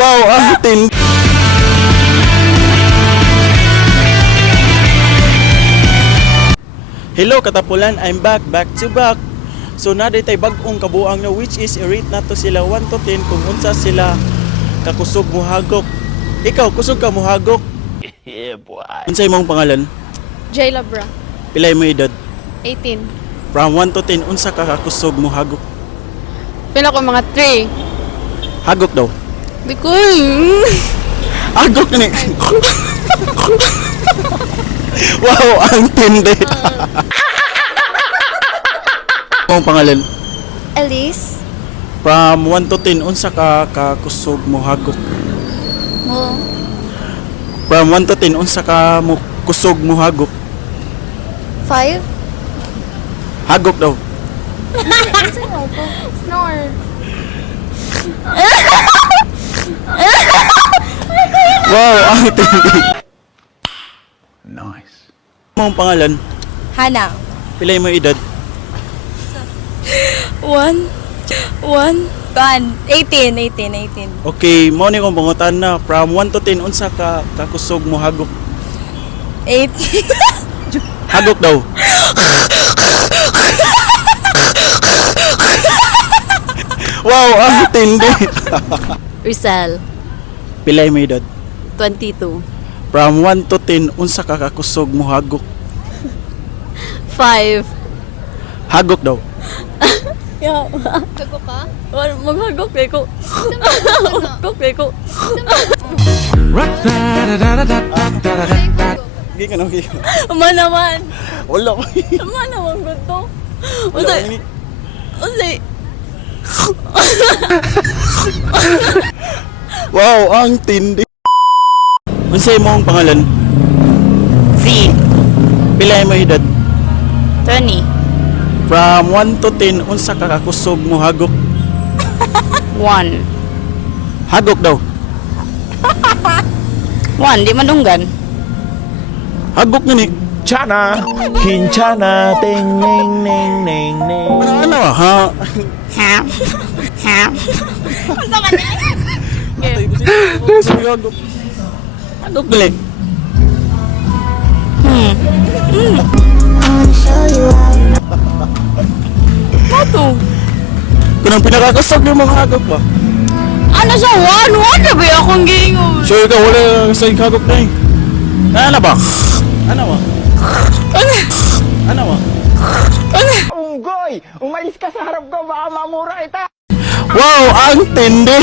Wow, ang tindi. Hello katapulan, I'm back to back. So naday tay bag-ong kabuang na which is i-rate nato sila 1 to 10 kung unsa sila kakusog muhagok. Ikaw kusog ka muhagok. Yeah, boy. Unsay imong pangalan? Jayla Bra. Pilay mo edad? 18. From 1 to 10 unsa ka kakusog muhagok? Pila ko mga 3. Hagok daw. Di ko. Hagok ni. Wow, ang tindi. Ang pangalan? Elise From 1 to 10 unsa ka kakusog muhagok? mo From 1 to 10 unsa ka mo kusog muhagok? 5. Hagok daw. Snore. Wow, ang tindi. Nice. Ang pangalan? Hana. Pilay mo edad? 1. 18. Okay, mo ni kong pangutan na from 1 to 10 unsa ka kakusog muhagok? 8. Hagok daw. Wow, ang tindi. Rizal. Pilay mo edad? 22. From 1 to 10 unsa ka kakusog muhagok? 5. Hagok daw. Yeah. Kago ka? Maghagok kay ko. Maghagok kay ko. Gi ka na, gi ka. Ama naman. Wala ko. Ama naman gusto. Wala Usay. ko ni. Usay. Wow, ang tindi. Unsay mo ang pangalan? Z. Pilay mo edad? 20. From 1 to 10 unsa ka kakusog muhagok? 1. Hagok daw. 1. Di madunggan. Hagok na ni. Chana, Kinchana, ting, ning, ning, ning, ning. Ano ha? Ha? Ha? Sige, hagok. Hagok dali. Mato. Kung ang pinakakusog yung mga hagok ba? Ano sa 1? 1 na ba akong gingon? Sure ka, wala sa hagok na eh. Ano ba? Ano ba? Ano ba? Unggoy! Umalis ka sa harap ko, baka mamura ita! Wow, ang tindi.